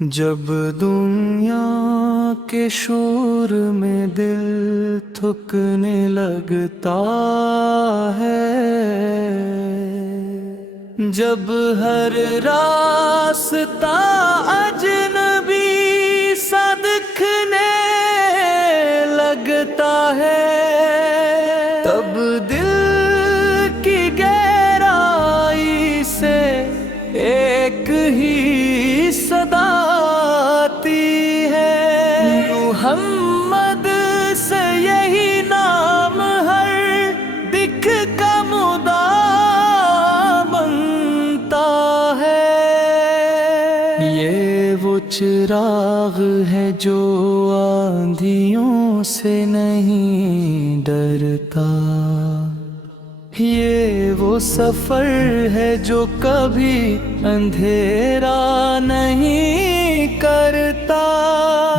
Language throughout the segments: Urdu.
جب دنیا کے شور میں دل تھکنے لگتا ہے، جب ہر راستہ اجنبی سا دکھنے لگتا ہے، تب دل کی گہرائی سے ایک ہی صدا آتی ہے، محمد سے یہی نام ہر دکھ کا مدعا بنتا ہے۔ یہ وہ چراغ ہے جو آندھیوں سے نہیں ڈرتا، یہ وہ سفر ہے جو کبھی اندھیرا نہیں کرتا،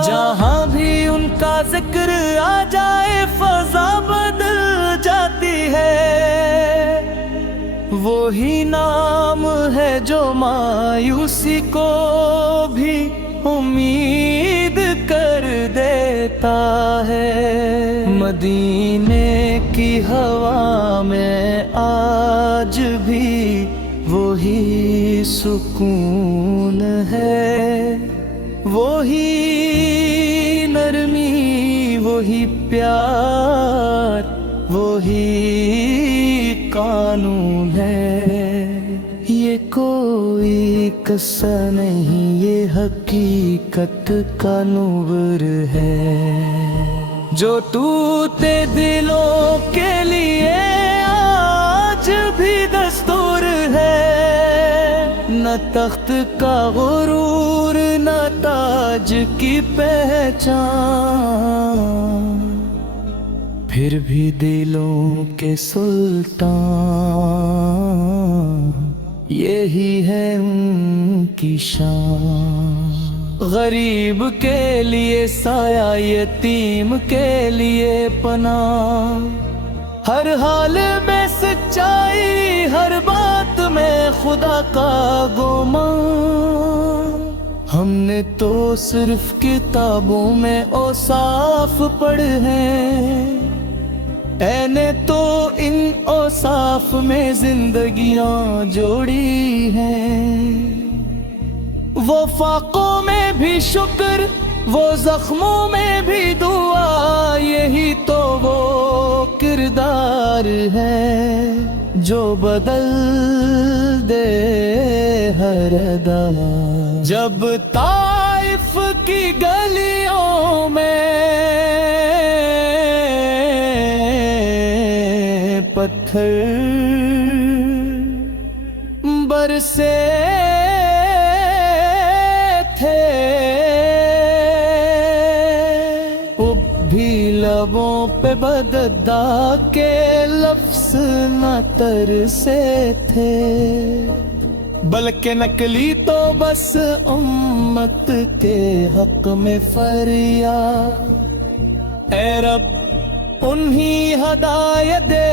جہاں بھی ان کا ذکر آ جائے فضا بدل جاتی ہے، وہی نام ہے جو مایوسی کو بھی امید کر دیتا ہے۔ مدینے کی ہوا میں آج بھی وہی سکون ہے، وہی نرمی، وہی پیار، وہی قانون ہے۔ یہ کوئی قصہ نہیں، یہ حقیقت کا نور ہے، جو ٹوٹے دلوں کے لیے آج بھی دستور ہے۔ نہ تخت کا غرور، نہ تاج کی پہچان، پھر بھی دلوں کے سلطان، یہی ہے ان کی شان۔ غریب کے لیے سایہ، یتیم کے لیے پناہ، ہر حال میں سچائی، ہر بات میں خدا کا گمان۔ ہم نے تو صرف کتابوں میں اوصاف پڑھے ہیں، اے نے تو ان اوصاف میں زندگیاں جوڑی ہیں۔ وہ فاقوں میں بھی شکر، وہ زخموں میں بھی دعا، یہی تو وہ کردار ہے جو بدل دے ہر ادا۔ جب طائف کی گلیوں میں پتھر برسے تھے، اب بھی لبوں پہ بدعا کے لفظ نہ ترسے تھے، بلکہ نکلی تو بس امت کے حق میں فریاد۔ اے رب انہی ہدایت دے،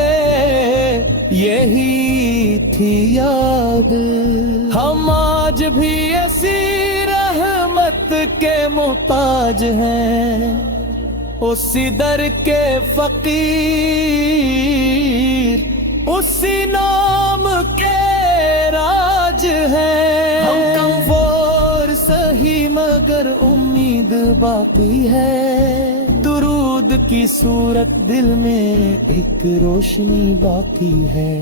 یہی تھی یاد۔ ہم آج بھی اسی رحمت کے محتاج ہیں، اسی در کے فقیر، اسی نام کے راج ہیں۔ ہم کمزور سہی مگر امید باقی ہے، درود کی صورت دل میں ایک روشنی باقی ہے۔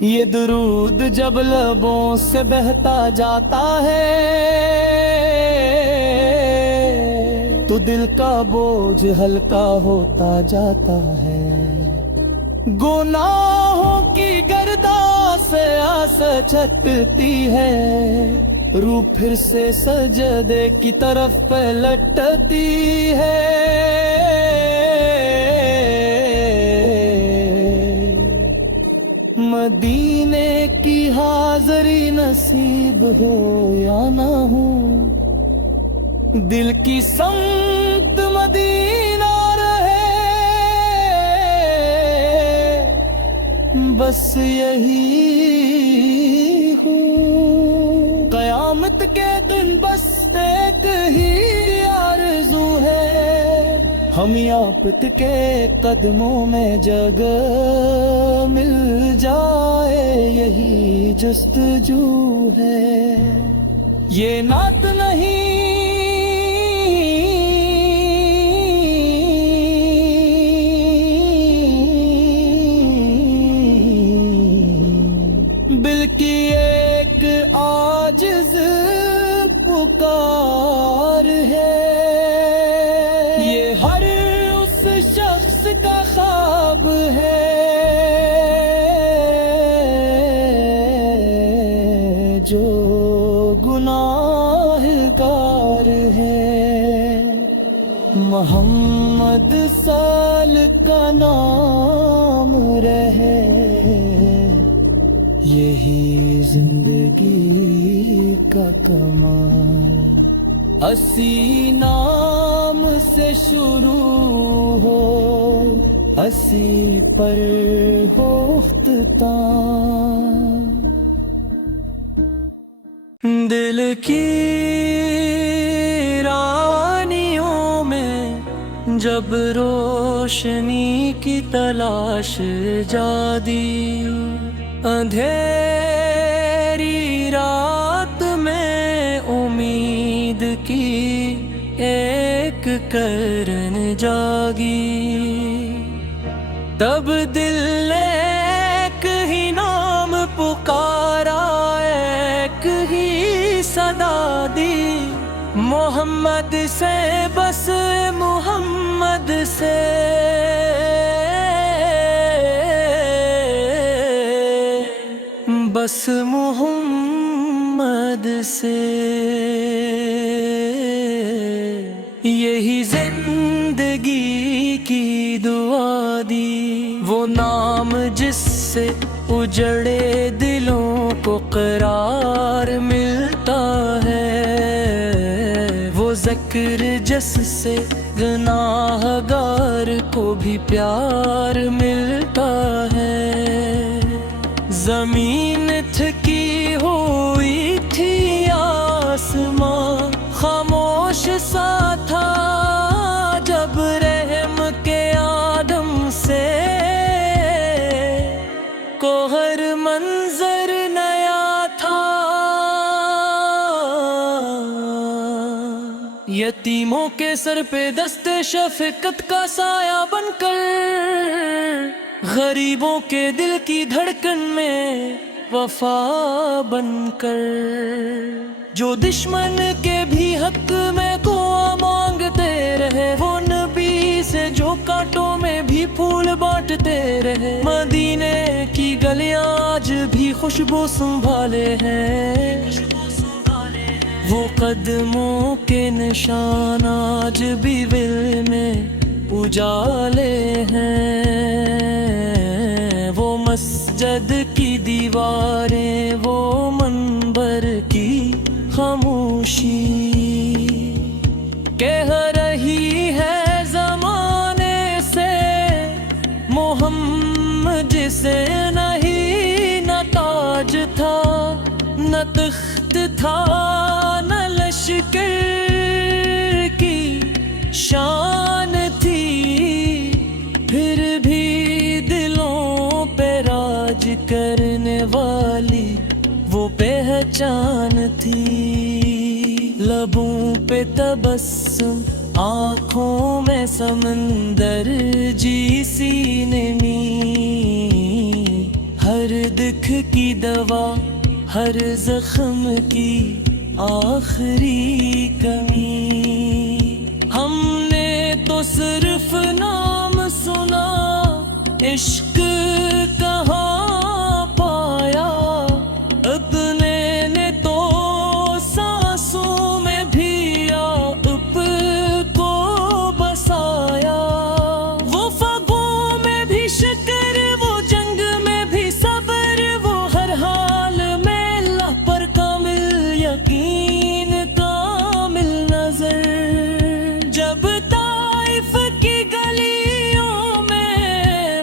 یہ درود جب لبوں سے بہتا جاتا ہے تو دل کا بوجھ ہلکا ہوتا جاتا ہے۔ گناہوں کی گردہ سے آس چھٹتی ہے، روح پھر سے سجدے کی طرف پلٹتی ہے۔ مدینے کی حاضری نصیب ہو یا نہ ہو، دل کی سمت مدینہ رہے، بس یہی ہوں۔ قیامت کے دن بس ایک ہی آرزو ہے، ہم یافت کے قدموں میں جگہ مل جائے، یہی جستجو ہے۔ یہ نعت نہیں بلکہ ایک عاجز پکار ہے، یہ ہر اس شخص کا خواب ہے جو گناہگار ہے۔ محمد سال کا نام رہے، یہی زندگی کا کمال۔ 80 نام سے شروع ہو، 80 پر ہو اختتام۔ دل کی رانیوں میں جب روشنی کی تلاش جادی، اندھیری رات میں امید کی ایک کرن جاگی، تب دل نے ایک ہی نام پکارا، ایک ہی صدا دی، محمد سے، بس محمد سے۔ بس محمد سے، یہی زندگی کی دعا دی، وہ نام جس سے اجڑے دلوں کو قرار ملتا ہے، وہ ذکر جس سے گناہگار کو بھی پیار ملتا ہے۔ زمین تھکی ہوئی تھی، آسمان خاموش سا تھا، جب رحم کے آدم سے کو ہر منظر نیا تھا۔ یتیموں کے سر پہ دست شفقت کا سایہ بن کر، غریبوں کے دل کی دھڑکن میں وفا بن کر، جو دشمن کے بھی حق میں دعا مانگتے رہے، وہ نبی سے جو کانٹوں میں بھی پھول بانٹتے رہے، مدینے کی گلیاں آج بھی خوشبو سنبھالے ہیں، وہ قدموں کے نشان آج بھی دل میں اجالے ہیں، وہ مسجد کی دیواریں، وہ منبر کی خاموشی کہہ رہی ہے زمانے سے، محمد جسے نہیں نہ تاج تھا، نہ تخت تھا، نہ لشکر کی شان تھی، پھر بھی دلوں پہ راج کرنے والی وہ پہچان تھی، لبوں پہ تبسم، آنکھوں میں سمندر، جی سینے میں ہر دکھ کی دوا، ہر زخم کی آخری کمی۔ ہم نے تو صرف نام سنا، عشق کہاں پایا، اپنے نے تو سانسوں میں بھی آپ کو بسایا، وہ فغوں میں بھی شکر، وہ جنگ میں بھی صبر، وہ ہر حال میں اللہ پر کامل یقین، کامل نظر، جب طائف کی گلیوں میں